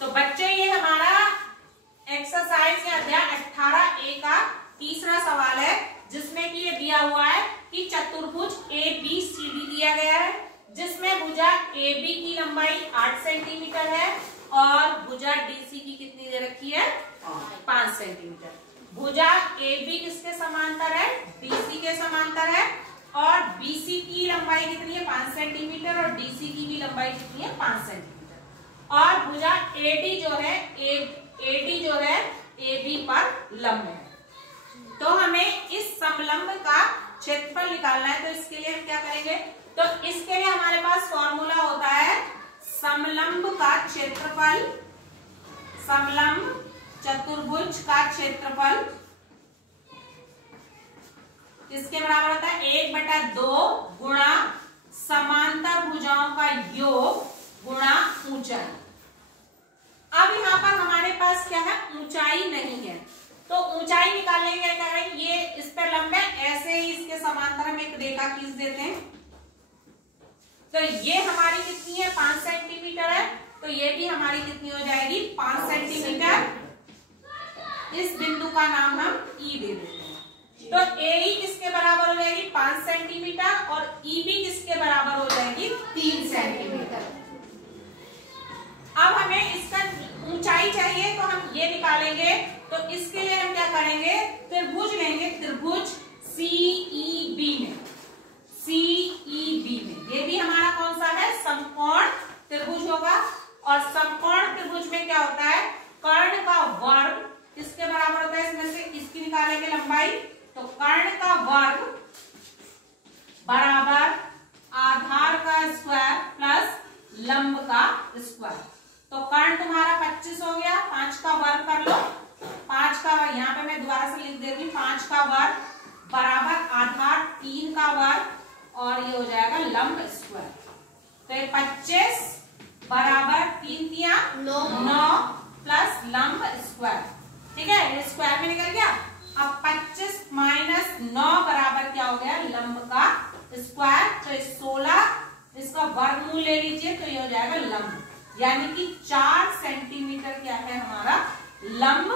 तो बच्चे ये हमारा एक्सरसाइज या अध्याय 18A का तीसरा सवाल है, जिसमें कि ये दिया हुआ है कि चतुर्भुज ABCD दिया गया है, जिसमें भुजा AB की लंबाई 8 सेंटीमीटर है और भुजा DC की कितनी दे रखी है 5 सेंटीमीटर। भुजा AB किसके समांतर है, DC के समांतर है, और BC की लंबाई कितनी है 5 सेंटीमीटर और DC की भी लंबाई कितनी है 5 सेंटीमीटर। और भुजा AD जो है AB पर लंब है। तो हमें इस समलंब का क्षेत्रफल निकालना है। तो इसके लिए हम क्या करेंगे, तो इसके लिए हमारे पास फॉर्मूला होता है समलंब का क्षेत्रफल, समलंब चतुर्भुज का क्षेत्रफल इसके बराबर होता है 1/2 गुणा समांतर भुजाओं का योग गुणा ऊंचाई। अब यहाँ पर हमारे पास क्या है, ऊंचाई नहीं है, तो ऊंचाई निकालने के क्या करें, ये इस पर लंब है, ऐसे ही इसके समांतर हम एक रेखा खींच देते हैं। तो ये हमारी कितनी है 5 सेंटीमीटर है, तो ये भी हमारी कितनी हो जाएगी 5 सेंटीमीटर। इस बिंदु का नाम हम E दे देते हैं। तो AE किसके बराबर हो जाएगी 5 सेंटीमीटर और EB किसके बराबर हो जाएगी 3 सेंटीमीटर। अब हमें इसका ऊंचाई चाहिए, तो हम ये निकालेंगे। तो इसके लिए हम क्या करेंगे, त्रिभुज लेंगे, त्रिभुज CEB में, CEB में ये भी हमारा कौन सा है समकोण त्रिभुज होगा। और समकोण त्रिभुज में क्या होता है, कर्ण का वर्ग किसके बराबर होता है, इसमें से इसकी निकालेंगे लंबाई, तो कर्ण का वर्ग बराबर आधार का स्क्वायर प्लस लंब का स्क्वायर। तो कर्ण तुम्हारा 25 हो गया, 5 का वर्ग कर लो, 5 का यहाँ पे मैं दोबारा से लिख देती हूँ, 5 का वर्ग बराबर आधार 3 का वर्ग और ये हो जाएगा लंब स्क्वायर। तो ये 25 बराबर 3 तिया 9 प्लस लंब स्क्वायर, ठीक है, ये स्क्वायर में निकल गया। अब 25 माइनस 9 बराबर क्या हो गया लंब का स्क्वायर, तो 16 इसका वर्गमूल ले लीजिए, तो ये हो जाएगा लंब, यानी कि 4 सेंटीमीटर क्या है हमारा लंब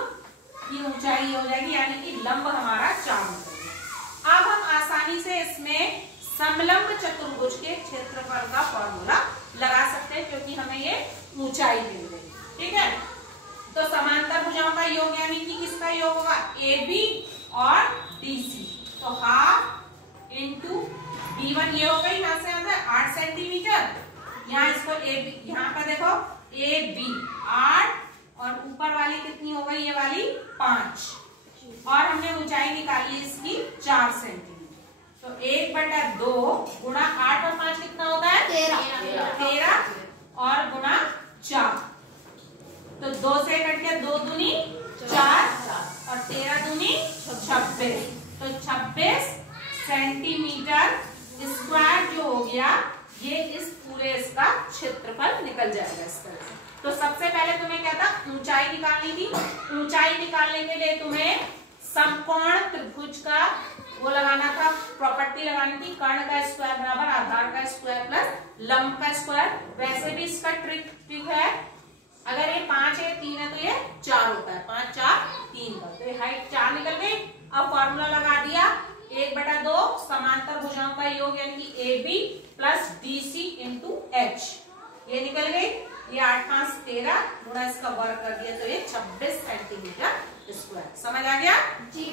की ऊंचाई हो जाएगी, यानी कि लंब हमारा 4 मीटर। अब हम आसानी से इसमें समलंब चतुर्भुज के क्षेत्रफल का फॉर्मूला लगा सकते हैं, क्योंकि हमें ये ऊंचाई मिल गई, ठीक है। तो समांतर भुजाओं का योग यानी कि किसका योग होगा AB और DC, तो हाफ इंटू B1 ये हो गई, यहाँ से आता है 8 सेंटीमीटर, यहाँ इसको AB, यहाँ पर देखो AB 8 और ऊपर वाली कितनी हो गई ये वाली 5, और हमने ऊंचाई निकाली इसकी 4 सेंटीमीटर। तो 1/2 गुणा 8 और 5 कितना होता है 13 और गुणा 4, तो 2 से कट गया, 2 दूनी 4 और 13 दूनी 26, तो 26 सेंटीमीटर स्क्वायर जो हो गया, ये इस पूरे इसका क्षेत्रफल निकल जाएगा इस तरह से। तो सबसे पहले तुम्हें क्या था ऊंचाई निकालनी थी। ऊंचाई निकालने के लिए तुम्हें समकोण त्रिभुज का वो लगाना था, प्रॉपर्टी लगानी थी, कर्ण का स्क्वायर बराबर आधार का स्क्वायर प्लस लंब का स्क्वायर। वैसे भी इसका ट्रिक है, अगर ये 5 है 3 है तो ये 4 होता है, 5 4 3 का, तो ये हाइट 4 निकल गई। अब फॉर्मूला लगा दिया 1/2 समांतर भुजाओं का योग यानी कि AB plus DC into H, ये निकल गई। ये 8 5 13 गुणा इसका वर्ग कर दिया, तो ये 26 सेंटीमीटर स्क्वायर। समझ आ गया जी?